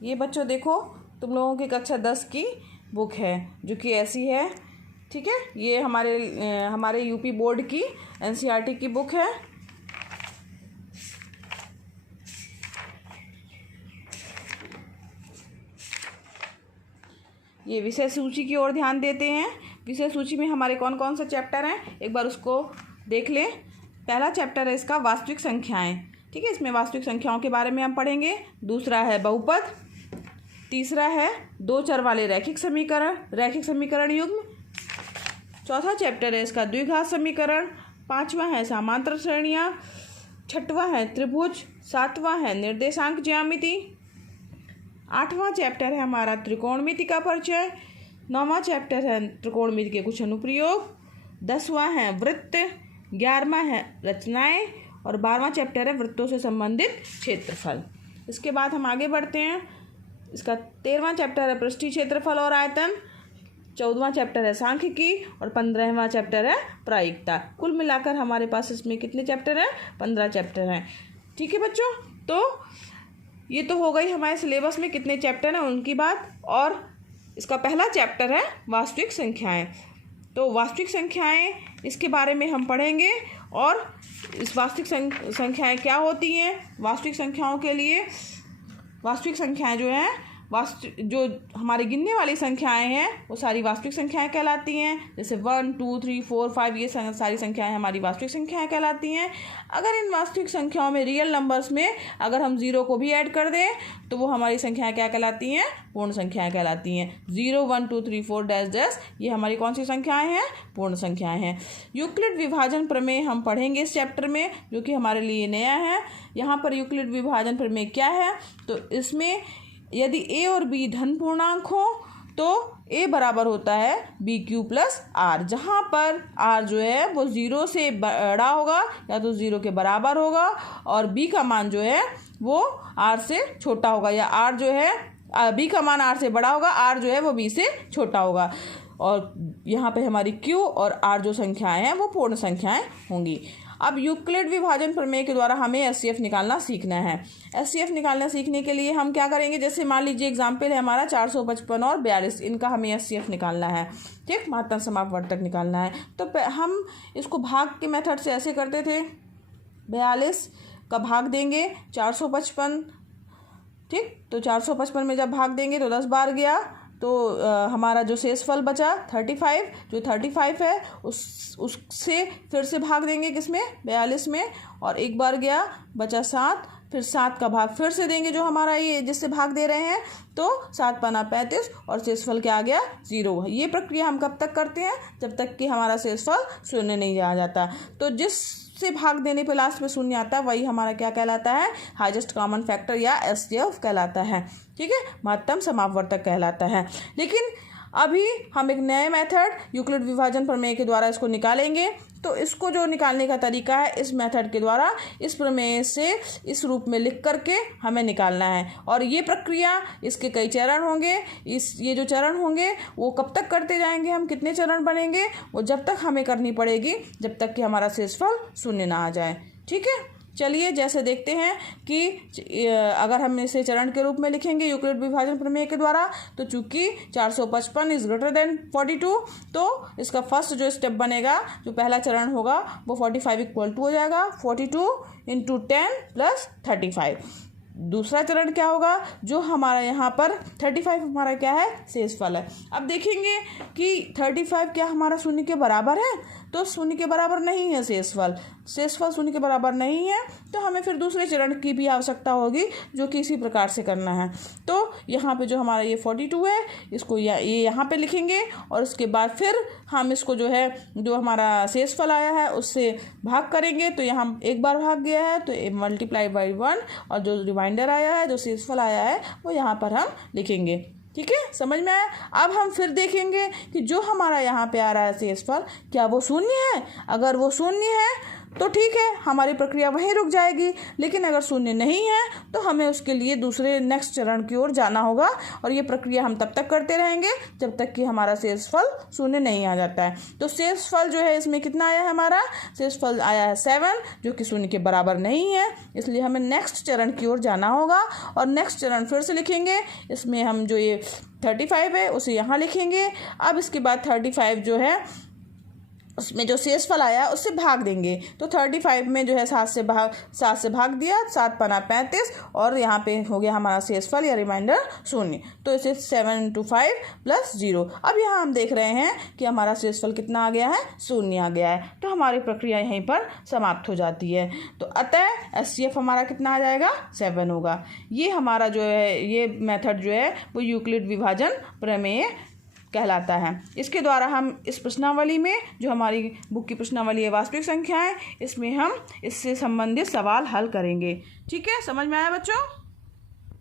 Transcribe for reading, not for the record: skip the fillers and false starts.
ये बच्चों देखो, तुम लोगों की कक्षा 10 की बुक है जो कि ऐसी है, ठीक है। ये हमारे यूपी बोर्ड की एनसीईआरटी की बुक है। ये विषय सूची की ओर ध्यान देते हैं। विषय सूची में हमारे कौन कौन से चैप्टर हैं एक बार उसको देख लें। पहला चैप्टर है इसका वास्तविक संख्याएं, ठीक है। इसमें वास्तविक संख्याओं के बारे में हम पढ़ेंगे। दूसरा है बहुपद। तीसरा है दो चर वाले रैखिक समीकरण युग्म। चौथा चैप्टर है इसका द्विघात समीकरण। पांचवा है समांतर श्रेणियाँ। छठवां है त्रिभुज। सातवां है निर्देशांक ज्यामिति। आठवां चैप्टर है हमारा त्रिकोणमिति का परिचय। नौवां चैप्टर है त्रिकोणमिति के कुछ अनुप्रयोग। 10वां है वृत्त। 11वां है रचनाएं और 12वां चैप्टर है वृत्तों से संबंधित क्षेत्रफल। इसके बाद हम आगे बढ़ते हैं। इसका 13वां चैप्टर है पृष्ठीय क्षेत्रफल और आयतन। 14वां चैप्टर है सांख्यिकी और 15वां चैप्टर है प्रायिकता। कुल मिलाकर हमारे पास इसमें कितने चैप्टर हैं? 15 चैप्टर हैं, ठीक है बच्चों। तो ये तो हो गई हमारे सिलेबस में कितने चैप्टर हैं उनकी बात। और इसका पहला चैप्टर है वास्तविक संख्याएं। तो वास्तविक संख्याएं, इसके बारे में हम पढ़ेंगे। और इस वास्तविक संख्याएं क्या होती हैं? वास्तविक संख्याओं के लिए वास्तविक संख्याएं जो हैं, जो हमारी गिनने वाली संख्याएं हैं वो सारी वास्तविक संख्याएं कहलाती हैं। जैसे 1 2 3 4 5 ये सारी संख्याएं हमारी वास्तविक संख्याएं कहलाती हैं। अगर इन वास्तविक संख्याओं में रियल नंबर्स में अगर हम 0 को भी ऐड कर दें तो वो हमारी संख्याएं क्या कहलाती हैं? पूर्ण संख्याएं कहलाती हैं। 0 1 2 3 4 डैश ये हमारी कौन सी संख्याएं हैं? पूर्ण संख्याएं हैं। यूक्लिड विभाजन प्रमेय हम पढ़ेंगे इस चैप्टर में, जो कि हमारे लिए नया है। यहाँ पर यूक्लिड विभाजन प्रमेय क्या है? तो इसमें यदि a और b धन पूर्णांक हो तो a बराबर होता है bq प्लस r, जहाँ पर r जो है वो 0 से बड़ा होगा या तो 0 के बराबर होगा और b का मान जो है वो r से छोटा होगा, या r जो है b का मान r से बड़ा होगा, r जो है वो b से छोटा होगा। और यहाँ पे हमारी q और r जो संख्याएं हैं वो पूर्ण संख्याएं होंगी। अब यूक्लिड विभाजन प्रमेय के द्वारा हमें एचसीएफ निकालना सीखना है। एचसीएफ निकालना सीखने के लिए हम क्या करेंगे? जैसे मान लीजिए एग्जाम्पल है हमारा 455 और 42, इनका हमें एचसीएफ निकालना है, ठीक, महत्तम समापवर्तक निकालना है। तो हम इसको भाग के मेथड से ऐसे करते थे, 42 का भाग देंगे 455, ठीक। तो 455 में जब भाग देंगे तो 10 बार गया, तो हमारा जो शेषफल बचा 35, जो 35 है उससे फिर से भाग देंगे किसमें? 42 में, और एक बार गया बचा 7, फिर 7 का भाग फिर से देंगे जो हमारा ये जिससे भाग दे रहे हैं, तो 7 पन्ना 35 और शेषफल क्या आ गया? 0। ये प्रक्रिया हम कब तक करते हैं? जब तक कि हमारा शेषफल शून्य नहीं आ जाता। तो जिससे भाग देने पे लास्ट में शून्य आता है वही हमारा क्या कहलाता है? हाईएस्ट कॉमन फैक्टर या एचसीएफ कहलाता है, ठीक है, महत्तम समापवर्तक कहलाता है। लेकिन अभी हम एक नए मेथड यूक्लिड विभाजन प्रमेय के द्वारा इसको निकालेंगे। तो इसको जो निकालने का तरीका है, इस मेथड के द्वारा इस प्रमेय से इस रूप में लिख करके हमें निकालना है। और ये प्रक्रिया, इसके कई चरण होंगे। ये जो चरण होंगे वो कब तक करते जाएंगे हम? कितने चरण बनेंगे? वो जब तक हमें करनी पड़ेगी जब तक कि हमारा शेषफल शून्य ना आ जाए, ठीक है। चलिए जैसे देखते हैं कि अगर हम इसे चरण के रूप में लिखेंगे यूक्लिड विभाजन प्रमेय के द्वारा, तो चूंकि 455 इज ग्रेटर देन 42, तो इसका फर्स्ट जो स्टेप बनेगा, जो पहला चरण होगा, वो 45 इक्वल टू हो जाएगा 42 इंटू 10 प्लस 35। दूसरा चरण क्या होगा? जो हमारा यहाँ पर 35 हमारा क्या है? शेषफल है। अब देखेंगे कि 35 क्या हमारा शून्य के बराबर है? तो शून्य के बराबर नहीं है शेषफल शून्य के बराबर नहीं है, तो हमें फिर दूसरे चरण की भी आवश्यकता होगी, जो कि इसी प्रकार से करना है। तो यहाँ पे जो हमारा ये 42 है, इसको ये यहाँ पे लिखेंगे और उसके बाद फिर हम इसको जो है, जो हमारा शेषफल आया है उससे भाग करेंगे। तो यहाँ एक बार भाग गया है तो मल्टीप्लाई बाई 1, और जो रिमाइंडर आया है, जो शेषफल आया है, वो यहाँ पर हम लिखेंगे, ठीक है, समझ में आया। अब हम फिर देखेंगे कि जो हमारा यहाँ पे आ रहा है शेषफल, क्या वो शून्य है? अगर वो शून्य है तो ठीक है, हमारी प्रक्रिया वहीं रुक जाएगी। लेकिन अगर शून्य नहीं है तो हमें उसके लिए दूसरे नेक्स्ट चरण की ओर जाना होगा, और ये प्रक्रिया हम तब तक करते रहेंगे जब तक कि हमारा शेषफल शून्य नहीं आ जाता है। तो शेषफल जो है इसमें कितना आया है, हमारा शेषफल आया है 7, जो कि शून्य के बराबर नहीं है। इसलिए हमें नेक्स्ट चरण की ओर जाना होगा, और नेक्स्ट चरण फिर से लिखेंगे। इसमें हम जो ये 35 है उसे यहाँ लिखेंगे। अब इसके बाद 35 जो है उसमें जो शेषफल आया उससे भाग देंगे। तो 35 में जो है 7 से भाग दिया, 7 पना 35, और यहाँ पे हो गया हमारा शेषफल या रिमाइंडर 0। तो इसे 7 × 5 + 0। अब यहाँ हम देख रहे हैं कि हमारा शेषफल कितना आ गया है, 0 आ गया है। तो हमारी प्रक्रिया यहीं पर समाप्त हो जाती है। तो अतः HCF हमारा कितना आ जाएगा, 7 होगा। ये हमारा जो है ये मेथड जो है वो यूक्लिड विभाजन प्रमेय कहलाता है। इसके द्वारा हम इस प्रश्नावली में, जो हमारी बुक की प्रश्नावली है वास्तविक संख्याएं, इसमें हम इससे संबंधित सवाल हल करेंगे। ठीक है, समझ में आया बच्चों?